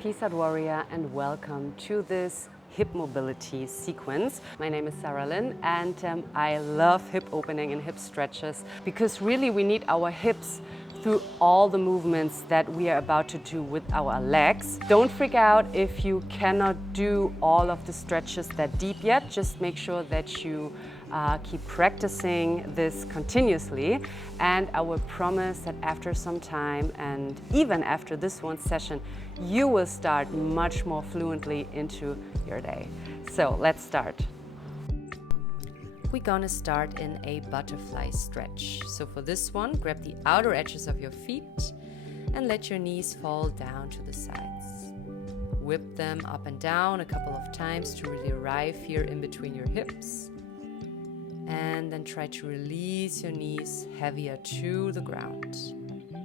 Peace out warrior, and welcome to this hip mobility sequence. My name is Sara Lyn, and I love hip opening and hip stretches because really we need our hips through all the movements that we are about to do with our legs. Don't freak out if you cannot do all of the stretches that deep yet. Just make sure that you keep practicing this continuously, and I will promise that after some time, and even after this one session, you will start much more fluently into your day. So let's start. We're gonna start in a butterfly stretch. So for this one, grab the outer edges of your feet and let your knees fall down to the sides. Whip them up and down a couple of times to really arrive here in between your hips. And then try to release your knees heavier to the ground.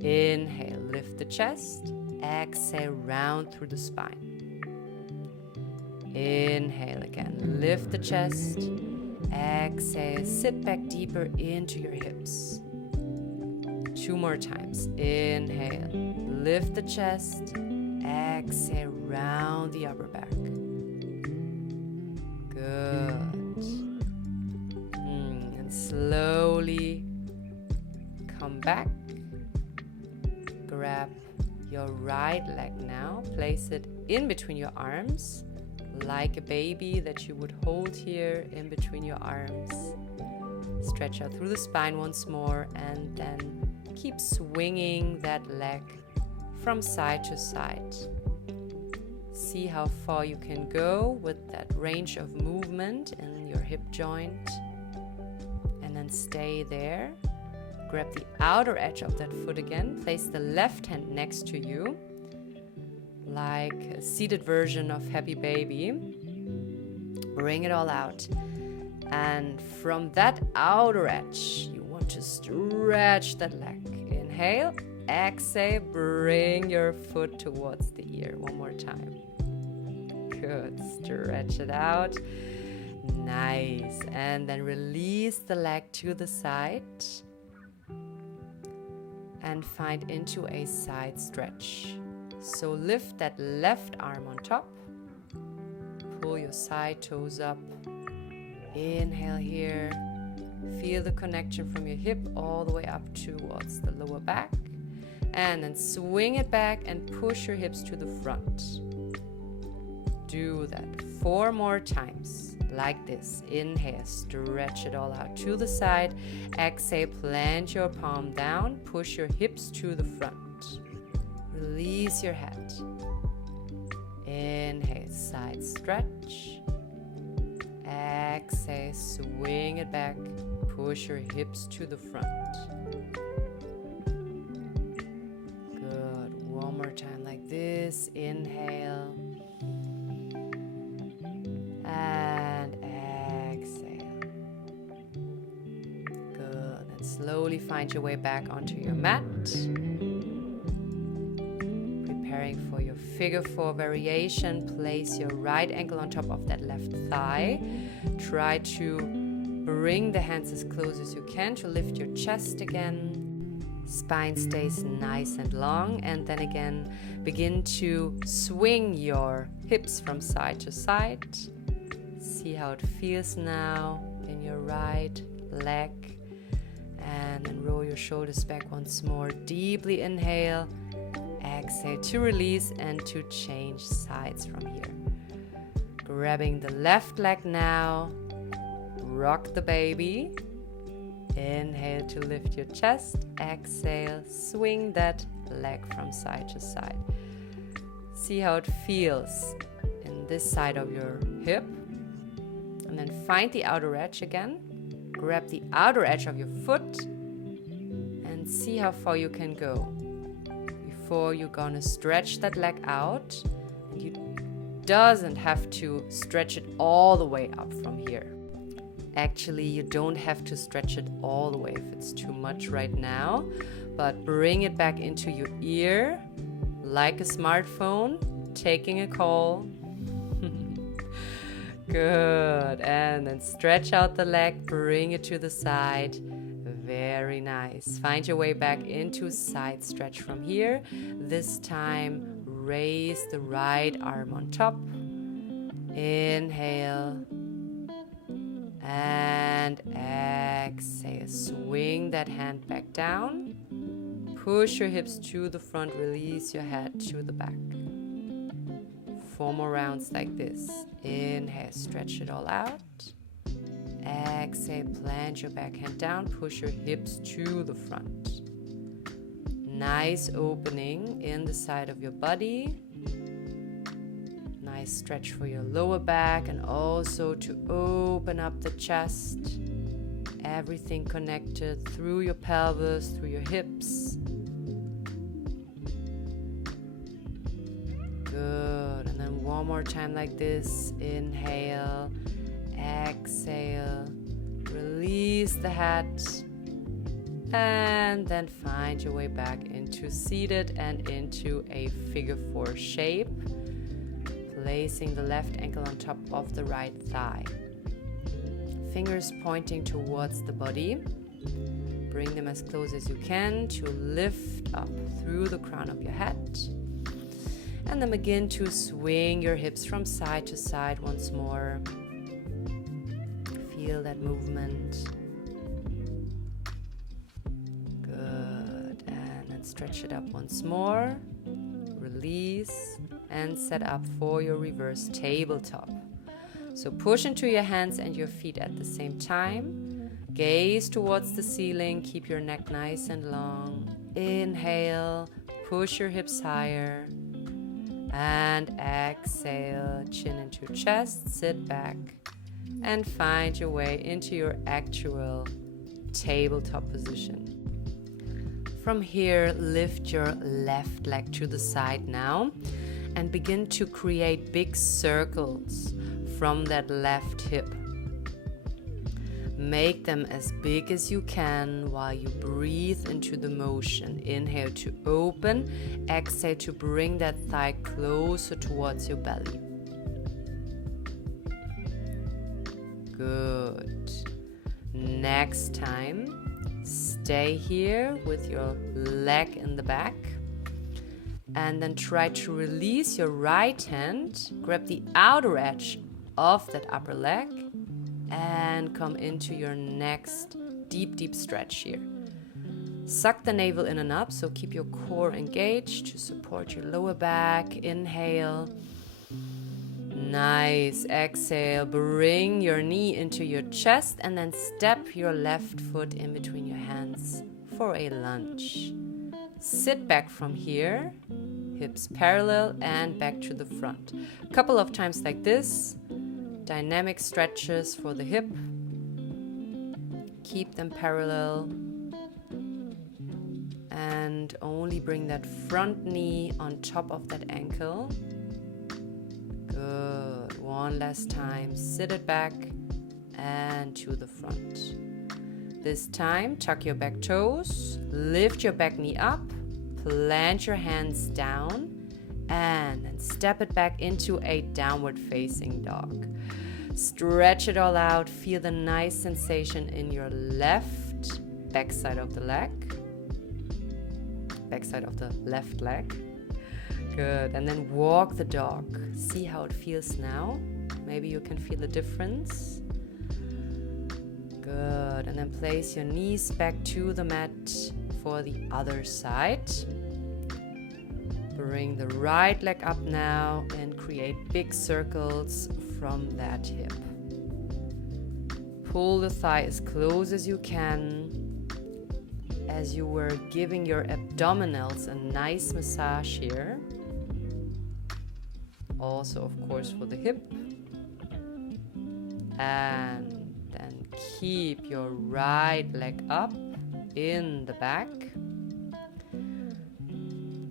Inhale, lift the chest. Exhale, round through the spine. Inhale again, lift the chest. Exhale, sit back deeper into your hips. 2 more times. Inhale, lift the chest. Exhale, round the upper back. Good. And slowly come back. Grab your right leg now. Place it in between your arms, like a baby that you would hold here in between your arms. Stretch out through the spine once more, and then keep swinging that leg from side to side. See how far you can go with that range of movement in your hip joint, and then stay there. Grab the outer edge of that foot again. Place the left hand next to you, like a seated version of Happy Baby. Bring it all out. And from that outer edge, you want to stretch that leg. Inhale, exhale, bring your foot towards the ear. One more time. Good. Stretch it out. Nice. And then release the leg to the side and find into a side stretch. So lift that left arm on top. Pull your side toes up. Inhale here. Feel the connection from your hip all the way up towards the lower back. And then swing it back and push your hips to the front. Do that 4 more times, like this. Inhale, stretch it all out to the side. Exhale, plant your palm down. Push your hips to the front. Release your head. Inhale, side stretch. Exhale, swing it back. Push your hips to the front. Good. One more time like this. Inhale. And exhale. Good. And slowly find your way back onto your mat. Preparing for your figure 4 variation, place your right ankle on top of that left thigh. Try to bring the hands as close as you can to lift your chest again. Spine stays nice and long, and then again begin to swing your hips from side to side. See how it feels now in your right leg, and then roll your shoulders back once more. Deeply inhale. Exhale to release and to change sides from here. Grabbing the left leg now. Rock the baby. Inhale to lift your chest. Exhale, swing that leg from side to side. See how it feels in this side of your hip. And then find the outer edge again. Grab the outer edge of your foot and see how far you can go. Before you're gonna stretch that leg out, and you doesn't have to stretch it all the way up from here. Actually, you don't have to stretch it all the way if it's too much right now, but bring it back into your ear like a smartphone taking a call. Good. And then stretch out the leg, bring it to the side. Very nice. Find your way back into side stretch from here. This time, raise the right arm on top. Inhale. And exhale. Swing that hand back down. Push your hips to the front. Release your head to the back. 4 more rounds like this. Inhale. Stretch it all out. Exhale. Plant your back hand down. Push your hips to the front. Nice opening in the side of your body. Nice stretch for your lower back and also to open up the chest. Everything connected through your pelvis, through your hips. Good. And then one more time like this. Inhale, exhale, release the head. And then find your way back into seated and into a figure 4 shape. Placing the left ankle on top of the right thigh. Fingers pointing towards the body. Bring them as close as you can to lift up through the crown of your head. And then begin to swing your hips from side to side once more. Feel that movement. Stretch it up once more, release, and set up for your reverse tabletop. So push into your hands and your feet at the same time. Gaze towards the ceiling, keep your neck nice and long. Inhale, push your hips higher. And exhale, chin into chest, sit back. And find your way into your actual tabletop position. From here, lift your left leg to the side now and begin to create big circles from that left hip. Make them as big as you can while you breathe into the motion. Inhale to open, exhale to bring that thigh closer towards your belly. Good. Next time, stay here with your leg in the back and then try to release your right hand, grab the outer edge of that upper leg and come into your next deep stretch here. Suck the navel in and up, so keep your core engaged to support your lower back. Inhale. Nice. Exhale. Bring your knee into your chest and then step your left foot in between your hands for a lunge. Sit back from here, hips parallel and back to the front. A couple of times like this. Dynamic stretches for the hip. Keep them parallel. And only bring that front knee on top of that ankle. Good. One last time. Sit it back and to the front. This time, tuck your back toes, lift your back knee up, plant your hands down, and then step it back into a downward facing dog. Stretch it all out. Feel the nice sensation in your left backside of the leg. Backside of the left leg. Good. And then walk the dog. See how it feels now. Maybe you can feel the difference. Good. And then place your knees back to the mat for the other side. Bring the right leg up now and create big circles from that hip. Pull the thigh as close as you can as you were giving your abdominals a nice massage here. Also, of course, for the hip. And then keep your right leg up in the back.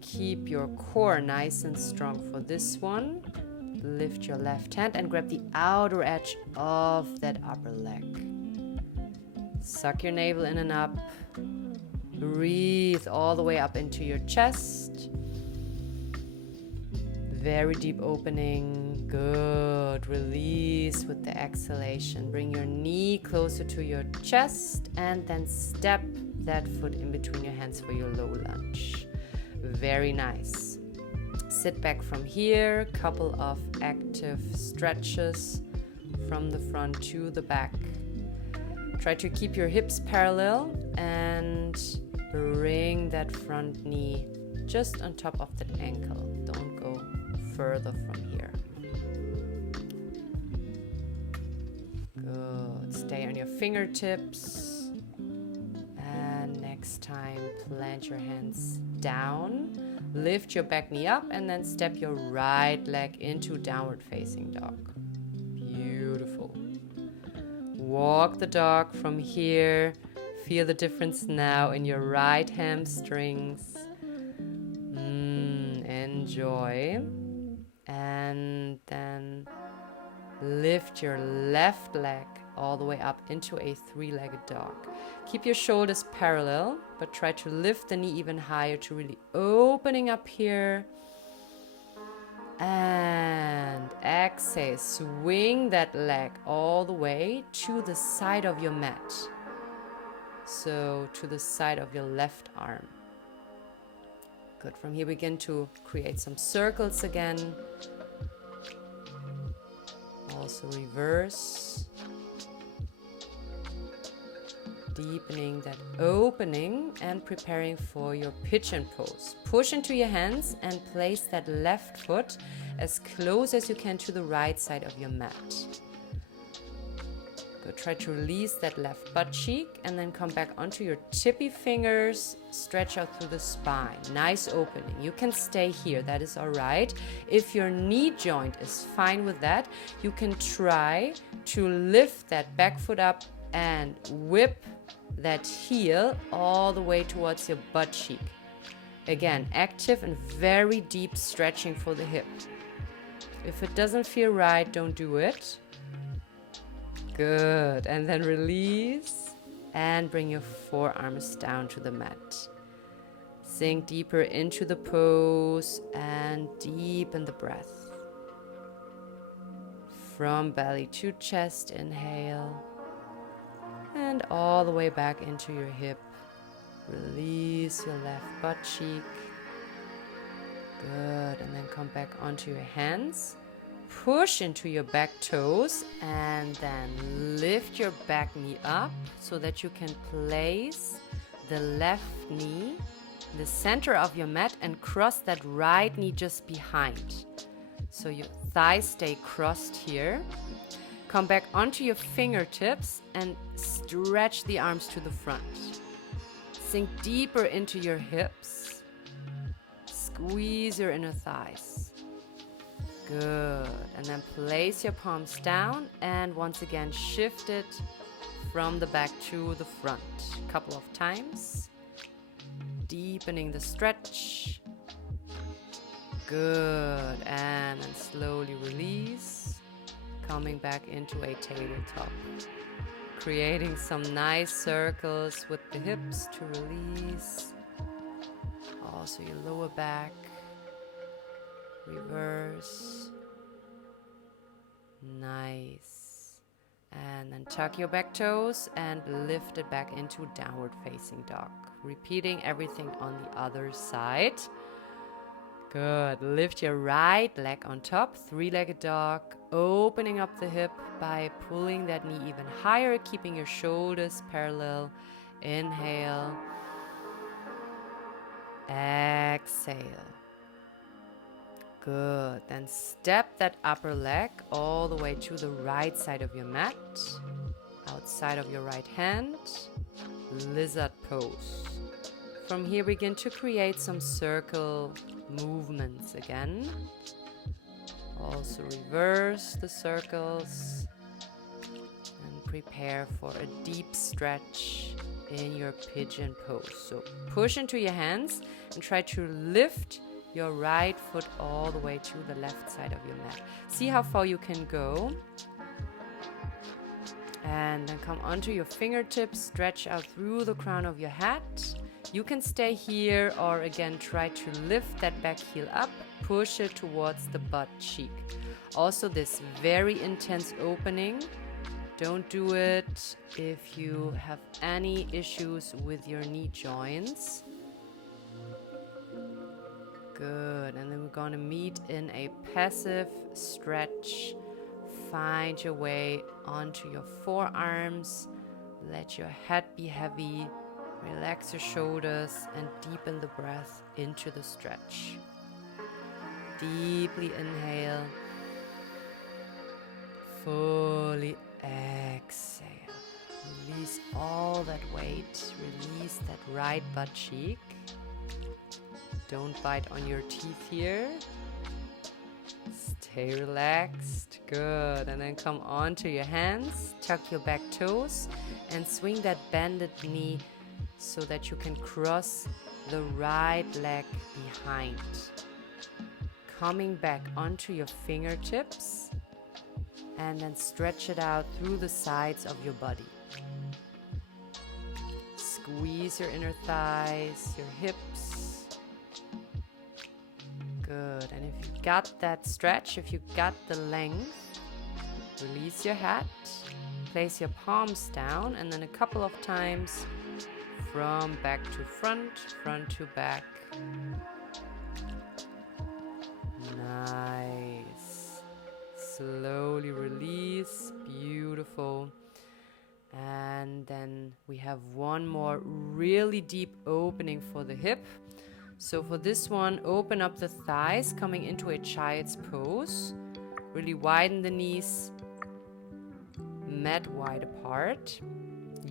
Keep your core nice and strong for this one. Lift your left hand and grab the outer edge of that upper leg. Suck your navel in and up. Breathe all the way up into your chest. Very deep opening. Good. Release with the exhalation. Bring your knee closer to your chest and then step that foot in between your hands for your low lunge. Very nice. sit back from here, couple of active stretches from the front to the back. Try to keep your hips parallel and bring that front knee just on top of that ankle. Don't go further from here. Good. Stay on your fingertips. And next time, plant your hands down. Lift your back knee up and then step your right leg into downward facing dog. Beautiful. Walk the dog from here. Feel the difference now in your right hamstrings. Enjoy. And then lift your left leg all the way up into a three-legged dog. Keep your shoulders parallel, but try to lift the knee even higher to really opening up here. And exhale, swing that leg all the way to the side of your mat. So to the side of your left arm. Good. From here, begin to create some circles again. Also reverse. Deepening that opening and preparing for your pigeon pose. Push into your hands and place that left foot as close as you can to the right side of your mat. Good. Try to release that left butt cheek and then come back onto your tippy fingers. Stretch out through the spine. Nice opening. You can stay here. That is all right. If your knee joint is fine with that, you can try to lift that back foot up and whip that heel all the way towards your butt cheek. Again, active and very deep stretching for the hip. If it doesn't feel right, don't do it. Good. And then release and bring your forearms down to the mat. Sink deeper into the pose and deepen the breath. From belly to chest, inhale. And all the way back into your hip. Release your left butt cheek. Good. And then come back onto your hands. Push into your back toes and then lift your back knee up so that you can place the left knee in the center of your mat and cross that right knee just behind. So your thighs stay crossed here. Come back onto your fingertips and stretch the arms to the front. Sink deeper into your hips. Squeeze your inner thighs. Good. And then place your palms down and once again shift it from the back to the front. A couple of times. Deepening the stretch. Good. And then slowly release. Coming back into a tabletop. Creating some nice circles with the hips to release. Also your lower back. Reverse. Nice. And then tuck your back toes and lift it back into downward facing dog. Repeating everything on the other side. Good. Lift your right leg on top, three-legged dog, opening up the hip by pulling that knee even higher, keeping your shoulders parallel. Inhale. Exhale. Good. Then step that upper leg all the way to the right side of your mat, outside of your right hand. Lizard pose. From here, begin to create some circle movements again. Also reverse the circles and prepare for a deep stretch in your pigeon pose. So push into your hands and try to lift your right foot all the way to the left side of your mat. See how far you can go. And then come onto your fingertips, stretch out through the crown of your hat. You can stay here or again try to lift that back heel up, push it towards the butt cheek. Also this very intense opening. Don't do it if you have any issues with your knee joints. Good. And then we're going to meet in a passive stretch. Find your way onto your forearms. Let your head be heavy. Relax your shoulders and deepen the breath into the stretch. Deeply inhale. Fully exhale. Release all that weight. Release that right butt cheek. Don't bite on your teeth here. Stay relaxed. Good. And then come onto your hands. Tuck your back toes and swing that bended knee so that you can cross the right leg behind. Coming back onto your fingertips and then stretch it out through the sides of your body. Squeeze your inner thighs, your hips. Good. And if you got that stretch, if you got the length, release your head, place your palms down, and then a couple of times from back to front, front to back. Nice. Slowly release. Beautiful. And then we have one more really deep opening for the hip. So for this one, open up the thighs, coming into a child's pose. Really widen the knees, mat wide apart.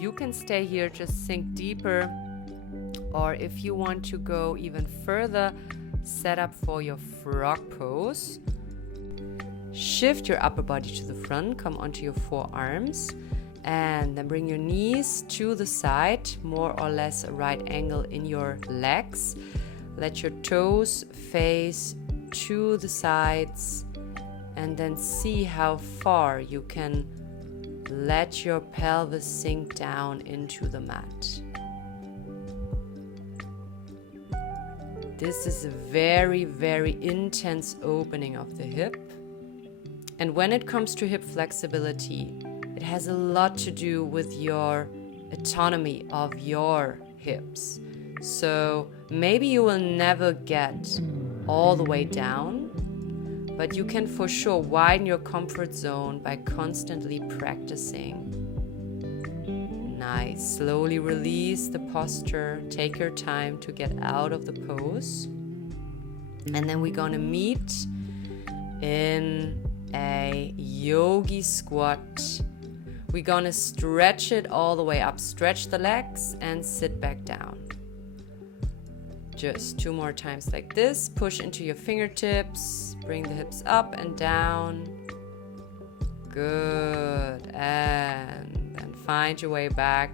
You can stay here, just sink deeper. Or if you want to go even further, set up for your frog pose. Shift your upper body to the front, come onto your forearms. And then bring your knees to the side, more or less a right angle in your legs. Let your toes face to the sides and then see how far you can let your pelvis sink down into the mat. This is a very, very intense opening of the hip. And when it comes to hip flexibility, it has a lot to do with your autonomy of your hips. So maybe you will never get all the way down, but you can for sure widen your comfort zone by constantly practicing. Nice. Slowly release the posture. Take your time to get out of the pose. And then we're gonna meet in a yogi squat. We're gonna stretch it all the way up. Stretch the legs and sit back down. Just 2 more times like this. Push into your fingertips. Bring the hips up and down. Good. And then find your way back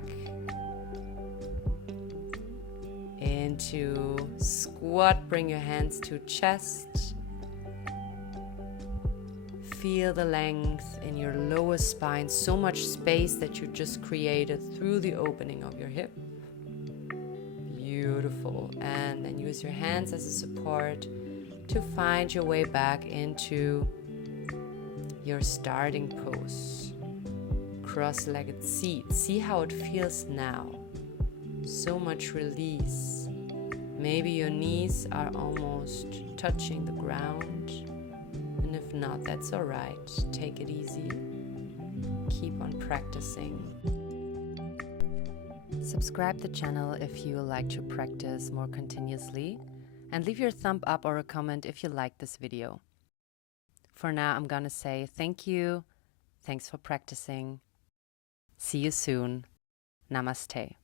into squat. Bring your hands to chest. Feel the length in your lower spine. So much space that you just created through the opening of your hip. Beautiful. And then use your hands as a support to find your way back into your starting pose. Cross-legged seat. See how it feels now. So much release. Maybe your knees are almost touching the ground. And if not, that's all right. Take it easy. Keep on practicing. Subscribe the channel if you like to practice more continuously, and leave your thumb up or a comment if you like this video. For now, I'm gonna say thank you. Thanks for practicing. See you soon. Namaste.